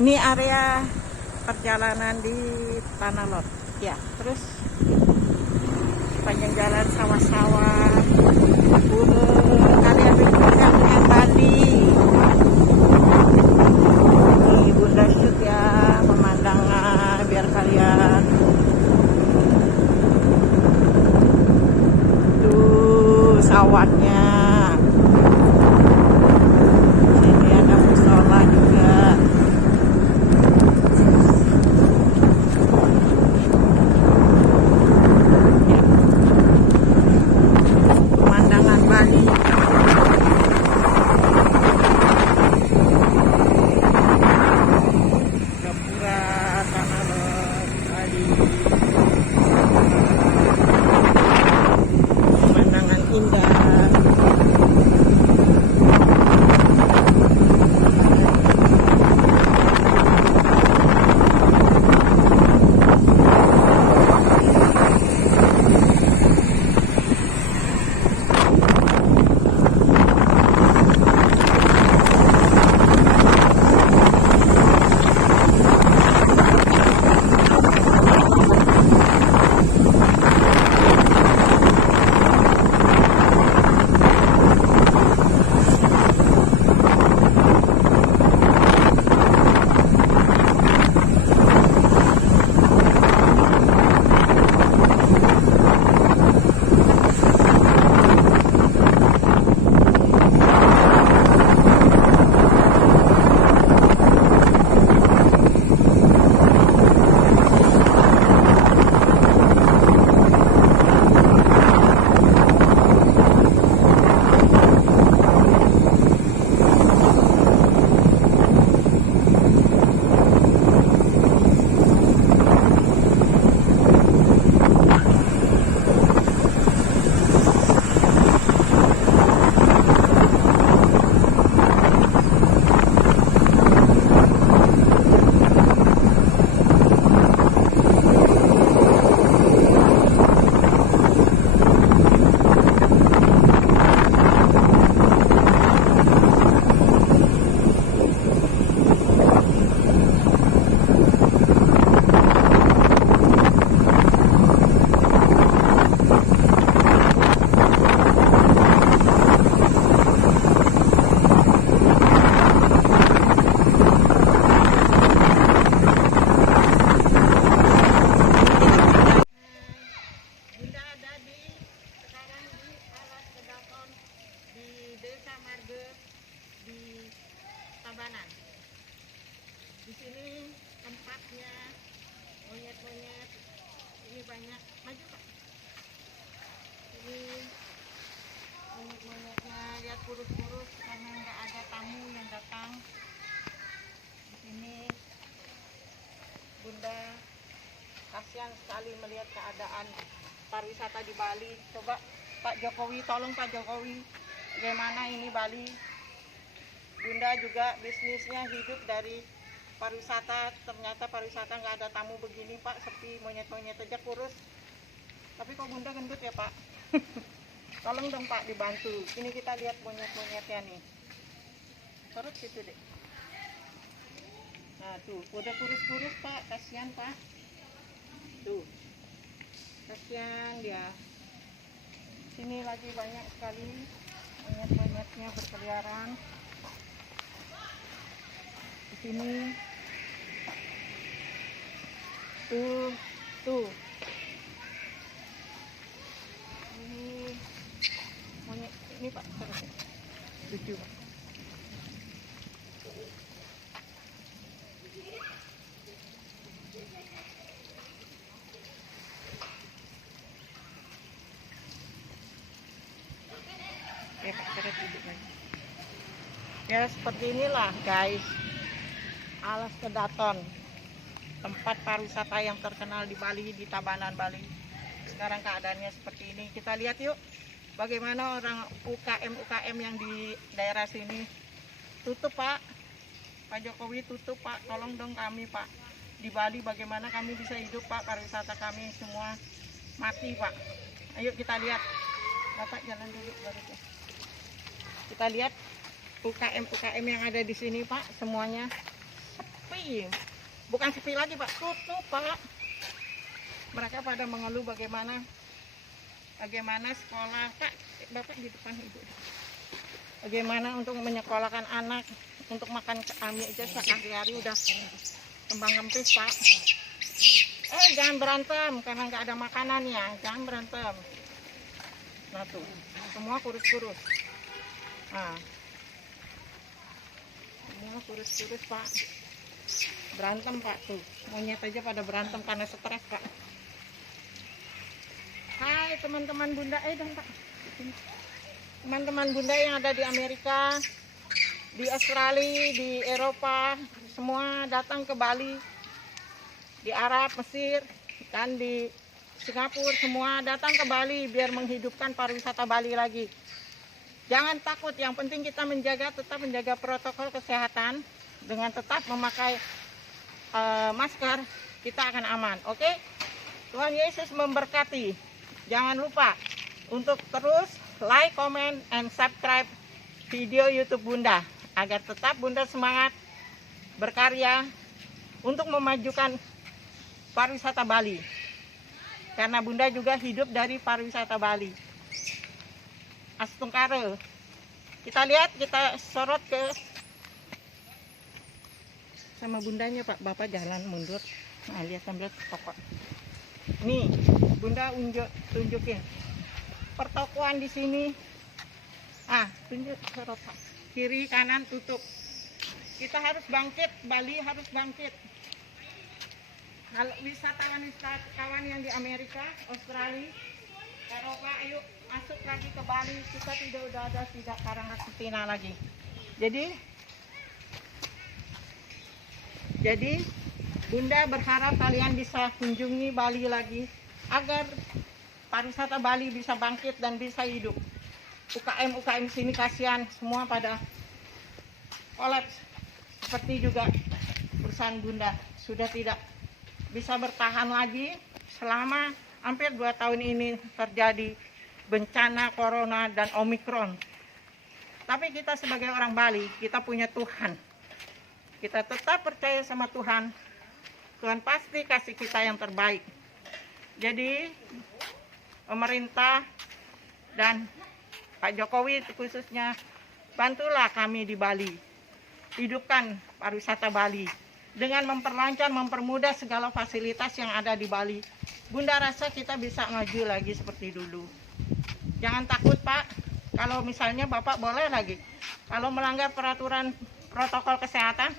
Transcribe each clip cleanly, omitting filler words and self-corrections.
Ini area perjalanan di Tanah Lot. Ya, terus sepanjang jalan sawah-sawah, area dengan Bali. Ini Bunda shoot ya pemandangan biar kalian tuh sawahnya. Sini ada musola juga. Pemandangan Bali. Gapura Tanah Lot Bali. Pemandangan indah. Di sini tempatnya monyet-monyet ini banyak. Maju Pak. Ini monyet-monyetnya lihat kurus-kurus karena nggak ada tamu yang datang. Di sini Bunda kasihan sekali melihat keadaan pariwisata di Bali. Coba Pak Jokowi, tolong Pak Jokowi, bagaimana ini Bali? Bunda juga bisnisnya hidup dari pariwisata, ternyata pariwisata nggak ada tamu begini Pak, sepi, monyet-monyet aja kurus. Tapi kok Bunda gendut ya Pak? Tolong dong Pak dibantu. Ini kita lihat monyet-monyetnya nih. Perut gitu deh. Nah tuh, udah kurus-kurus Pak, kasihan Pak. Tuh, kasihan dia. Sini lagi banyak sekali monyet-monyetnya berkeliaran. Di sini tuh ini monyet ini Pak, lucu Pak. Pak, duduk lagi. Ya seperti inilah guys, Alas Kedaton, tempat pariwisata yang terkenal di Bali, di Tabanan Bali. Sekarang keadaannya seperti ini. Kita lihat yuk bagaimana orang UKM yang di daerah sini. Tutup Pak, Pak Jokowi tutup Pak, tolong dong kami Pak. Di Bali bagaimana kami bisa hidup Pak, pariwisata kami semua mati Pak. Ayo kita lihat. Bapak jalan dulu baru tuh. Kita lihat UKM yang ada di sini Pak, semuanya sepi sepi. Bukan sepi lagi Pak, tutup Pak. Mereka pada mengeluh bagaimana sekolah. Pak, Bapak di depan Ibu. Bagaimana untuk menyekolahkan anak, untuk makan kami aja sehari-hari udah kembang kempis Pak. Jangan berantem karena nggak ada makanan ya, jangan berantem. Nah tuh, semua kurus-kurus. Nah, semua kurus-kurus Pak. Berantem Pak tuh, monyet aja pada berantem karena stres Pak. Hai teman-teman Bunda, dong Pak. Teman-teman Bunda yang ada di Amerika, di Australia, di Eropa, semua datang ke Bali, di Arab, Mesir, dan di Singapura, semua datang ke Bali biar menghidupkan pariwisata Bali lagi. Jangan takut, yang penting kita tetap menjaga protokol kesehatan dengan tetap memakai masker, kita akan aman, oke? Tuhan Yesus memberkati. Jangan lupa untuk terus like, comment, and subscribe video YouTube Bunda agar tetap Bunda semangat berkarya untuk memajukan pariwisata Bali. Karena Bunda juga hidup dari pariwisata Bali. Astungkare. Kita lihat, kita sorot ke sama Bundanya Pak. Bapak jalan mundur. Nah, lihat sambil toko. Nih, Bunda tunjukin pertokoan di sini. Tunjuk sorot Pak. Kiri kanan tutup. Kita harus bangkit, Bali harus bangkit. Kalau wisatawan yang di Amerika, Australia, Eropa, ayo masuk lagi ke Bali. Kita tidak karantina lagi. Jadi Bunda berharap kalian bisa kunjungi Bali lagi agar pariwisata Bali bisa bangkit dan bisa hidup. UKM sini kasihan semua pada kolaps. Seperti juga perusahaan Bunda sudah tidak bisa bertahan lagi selama hampir 2 tahun ini terjadi bencana corona dan omikron. Tapi kita sebagai orang Bali, kita punya Tuhan. Kita tetap percaya sama Tuhan. Tuhan pasti kasih kita yang terbaik. Jadi pemerintah dan Pak Jokowi khususnya, bantulah kami di Bali. Hidupkan pariwisata Bali dengan mempermudah segala fasilitas yang ada di Bali. Bunda rasa kita bisa maju lagi seperti dulu. Jangan takut Pak, kalau misalnya Bapak boleh lagi, kalau melanggar peraturan protokol kesehatan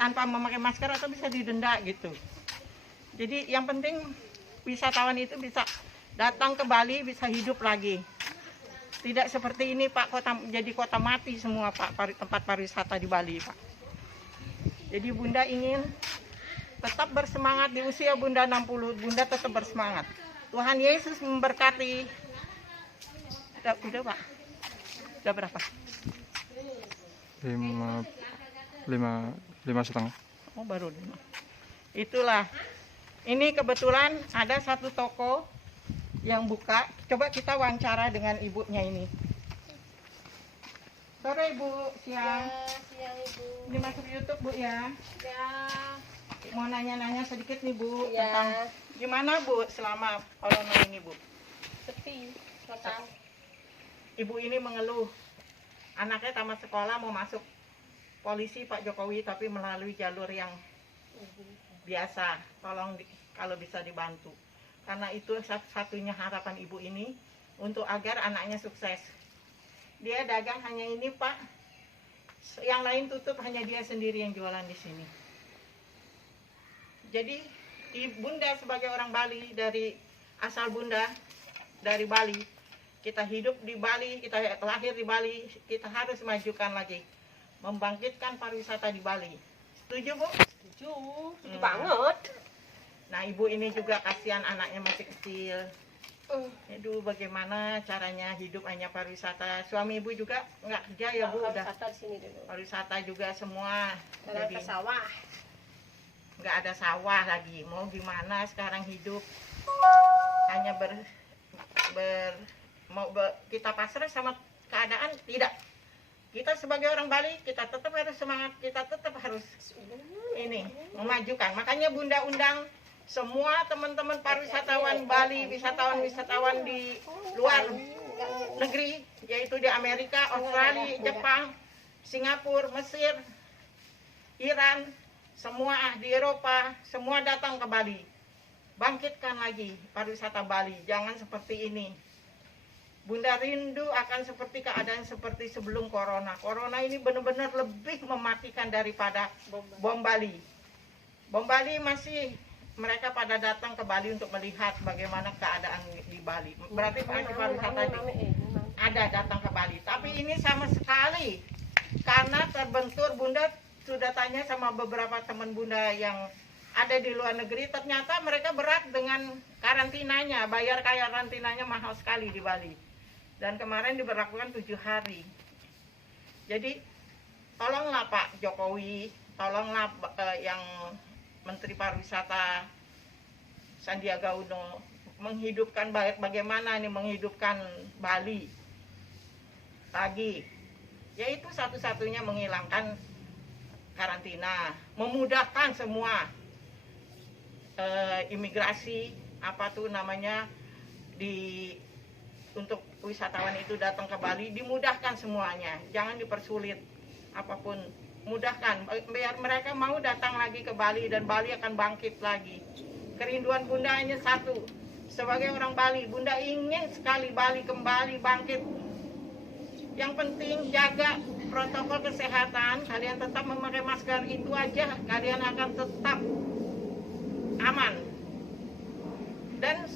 tanpa memakai masker atau bisa didenda gitu. Jadi yang penting wisatawan itu bisa datang ke Bali, bisa hidup lagi. Tidak seperti ini Pak, jadi kota mati semua Pak, tempat pariwisata di Bali Pak. Jadi Bunda ingin tetap bersemangat di usia Bunda 60, Bunda tetap bersemangat. Tuhan Yesus memberkati. Udah Pak? Udah berapa? 5,5. Oh baru 5. Itulah. Ini kebetulan ada satu toko yang buka. Coba kita wawancara dengan ibunya ini. Sore Ibu, siang. Ya, siang Ibu. Ini masuk YouTube Bu ya. Ya. Mau nanya-nanya sedikit nih Bu Ya. tentang gimana Bu selama corona ini Bu. Sepi total. Ibu ini mengeluh anaknya tamat sekolah mau masuk polisi Pak Jokowi tapi melalui jalur yang biasa. Tolong kalau bisa dibantu. Karena itu satu-satunya harapan Ibu ini untuk agar anaknya sukses. Dia dagang hanya ini Pak, yang lain tutup, hanya dia sendiri yang jualan di sini. Jadi Bunda sebagai orang Bali, dari asal Bunda dari Bali, kita hidup di Bali, kita lahir di Bali, kita harus majukan lagi, membangkitkan pariwisata di Bali. Setuju Bu? Setuju banget. Nah Ibu ini juga kasihan anaknya masih kecil. Aduh, bagaimana caranya hidup hanya pariwisata? Suami Ibu juga nggak kerja ya Bu? Udah Pariwisata di sini dulu. pariwisata juga semua. Jalan ke sawah. Nggak ada sawah lagi. Mau gimana sekarang hidup? Hanya kita pasrah sama keadaan? Tidak. Kita sebagai orang Bali, kita tetap harus semangat. Kita tetap harus ini memajukan. Makanya Bunda undang semua teman-teman pariwisatawan Bali, wisatawan-wisatawan di luar negeri, yaitu di Amerika, Australia, Jepang, Singapura, Mesir, Iran, semua di Eropa, semua datang ke Bali. Bangkitkan lagi pariwisata Bali, jangan seperti ini. Bunda rindu akan seperti keadaan seperti sebelum corona. Corona ini benar-benar lebih mematikan daripada bom Bali. Bom Bali masih mereka pada datang ke Bali untuk melihat bagaimana keadaan di Bali. Berarti pariwisata ada datang ke Bali. Tapi ini sama sekali karena terbentur. Bunda sudah tanya sama beberapa teman Bunda yang ada di luar negeri, ternyata mereka berat dengan karantinanya, bayar karantinanya mahal sekali di Bali. Dan kemarin diberlakukan 7 hari. Jadi tolonglah Pak Jokowi, tolonglah yang Menteri Pariwisata Sandiaga Uno menghidupkan bagaimana nih menghidupkan Bali lagi. Yaitu satu-satunya menghilangkan karantina, memudahkan semua imigrasi apa tuh namanya untuk wisatawan itu datang ke Bali, dimudahkan semuanya, jangan dipersulit apapun, mudahkan biar mereka mau datang lagi ke Bali dan Bali akan bangkit lagi. Kerinduan Bunda hanya satu, sebagai orang Bali, Bunda ingin sekali Bali kembali bangkit. Yang penting jaga protokol kesehatan, kalian tetap memakai masker, itu aja kalian akan tetap aman. Dan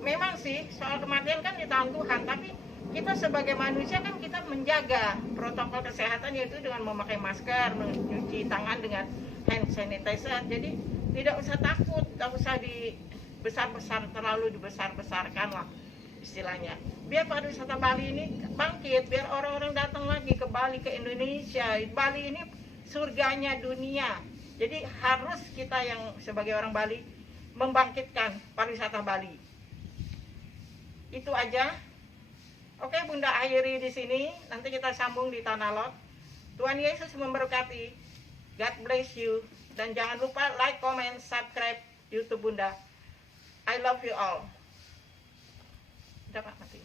memang sih soal kematian kan di tangan Tuhan, tapi kita sebagai manusia kan kita menjaga protokol kesehatan, yaitu dengan memakai masker, mencuci tangan dengan hand sanitizer. Jadi tidak usah takut, tidak usah terlalu dibesar-besarkan lah istilahnya. Biar pariwisata Bali ini bangkit, biar orang-orang datang lagi ke Bali, ke Indonesia. Bali ini surganya dunia. Jadi harus kita yang sebagai orang Bali membangkitkan pariwisata Bali. Itu aja. Oke, Bunda akhiri di sini. Nanti kita sambung di Tanah Lot. Tuhan Yesus memberkati. God bless you. Dan jangan lupa like, comment, subscribe YouTube Bunda. I love you all. Udah Pak, mati.